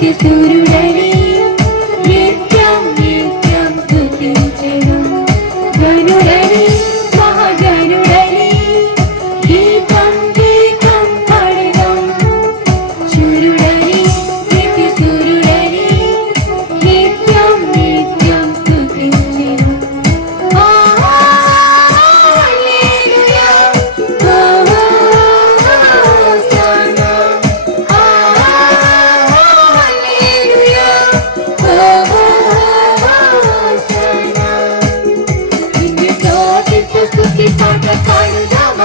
കാറ്റിൽ തുരുടെ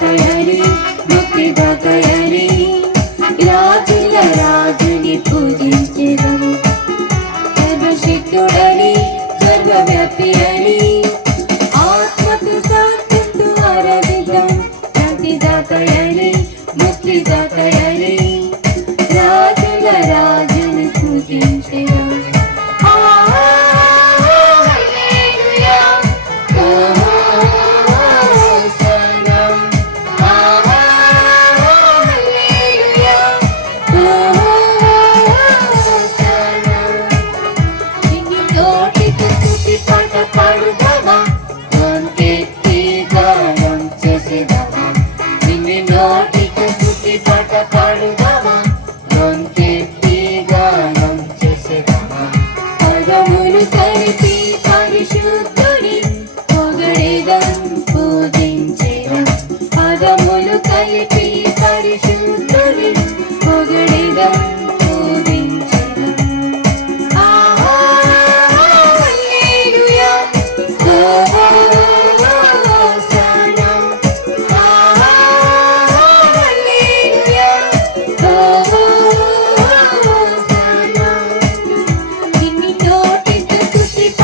దాతయని ముక్తి దాతయని రాజుల రాజుని పూజించెదము. సర్వశక్తుడని సర్వవ్యాపి అని ఆత్మకు సాక్షిస్తూ ఆరాధిద్దాం శాంతి దాతయని ముక్తి దాతయని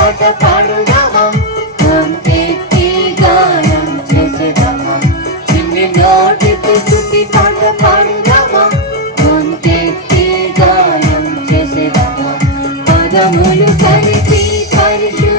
పాట పాడుదామా గానం చేసేదామా? చిన్ని నోటితో స్థుతి పాట పాడుదామా? గానం చేసేదామా? పదములు కలిపి పరిశు